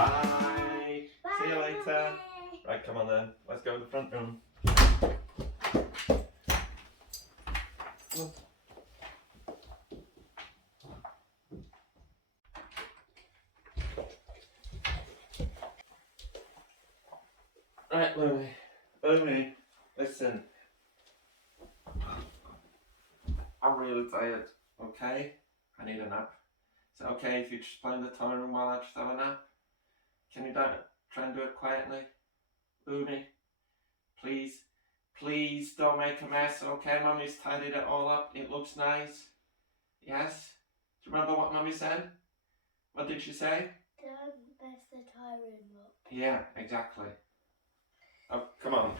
Bye. See you later. Right, come on then. Let's go to the front room. Right, Lumi. Lumi, listen. I'm really tired, okay? I need a nap. Is it okay if you just play in the toy room while I just have a nap? Can you try and do it quietly? Lumi, please. Please don't make a mess, okay? Mummy's tidied it all up. It looks nice. Yes? Do you remember what Mummy said? What did she say? Don't mess the toy room up. Yeah, exactly. Oh, come on.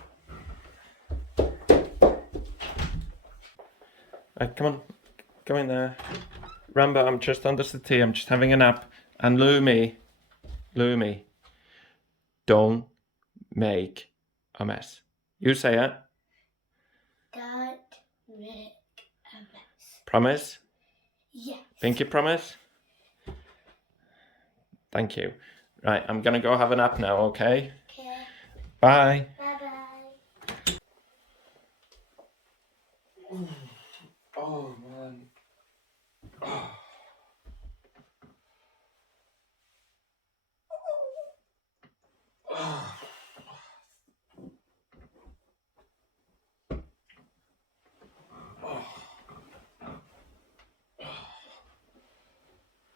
Right, come on. Go in there. Rambo, I'm just under the tea. I'm just having a nap. And Lumi, don't make a mess. You say it. Don't make a mess. Promise? Yes. Pinky promise? Thank you. Right, I'm gonna go have a nap now, okay? Okay. Bye. Bye-bye. Oh, man. Oh. Oh.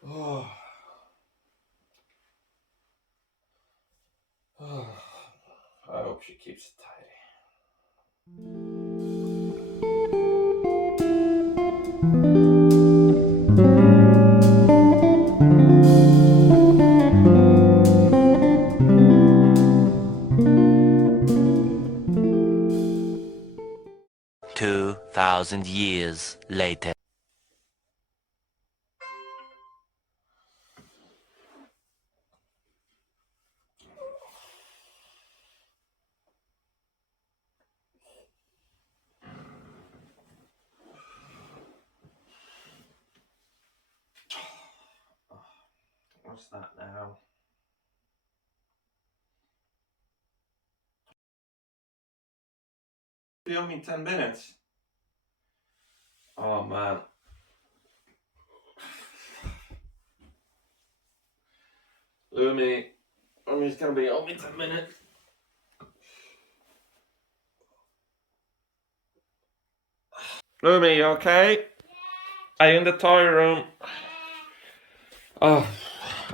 Oh. Oh. I hope she keeps it tidy. Two 2,000 years later. What's that now? You owe me 10 minutes. Oh man. Lumi's gonna be owe me 10 minutes. Lumi, you okay? Yeah. Are you in the toy room? Oh,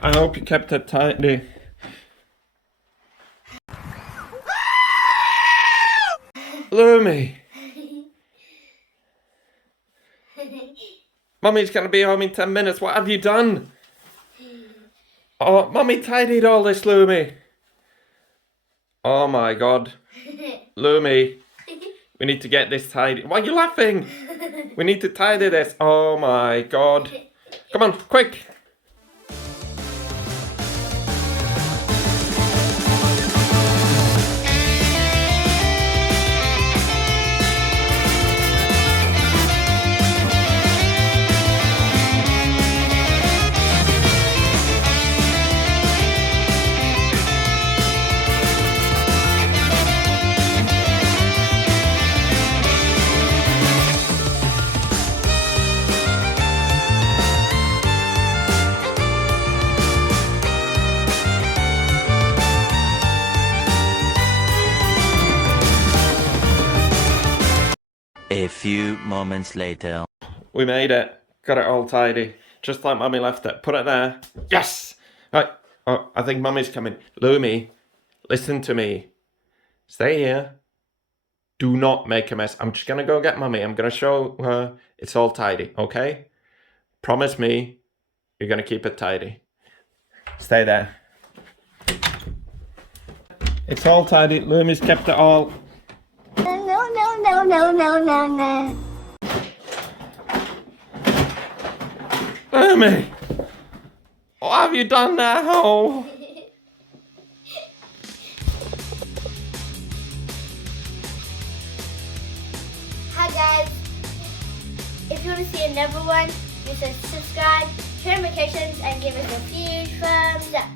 I hope you kept it tidy. Lumi! Mummy's gonna be home in 10 minutes. What have you done? Oh, Mummy tidied all this, Lumi. Oh my god. Lumi, we need to get this tidy. Why are you laughing? We need to tidy this. Oh my god. Come on, quick. A few moments later. We made it. Got it all tidy. Just like Mummy left it. Put it there. Yes! Right. Oh, I think Mummy's coming. Lumi, listen to me. Stay here. Do not make a mess. I'm just gonna go get Mummy. I'm gonna show her it's all tidy, okay? Promise me you're gonna keep it tidy. Stay there. It's all tidy. Lumi's kept it all. No. Lumi! What have you done now? Hi guys. If you want to see another one, you should subscribe, turn notifications, and give us a huge thumbs up.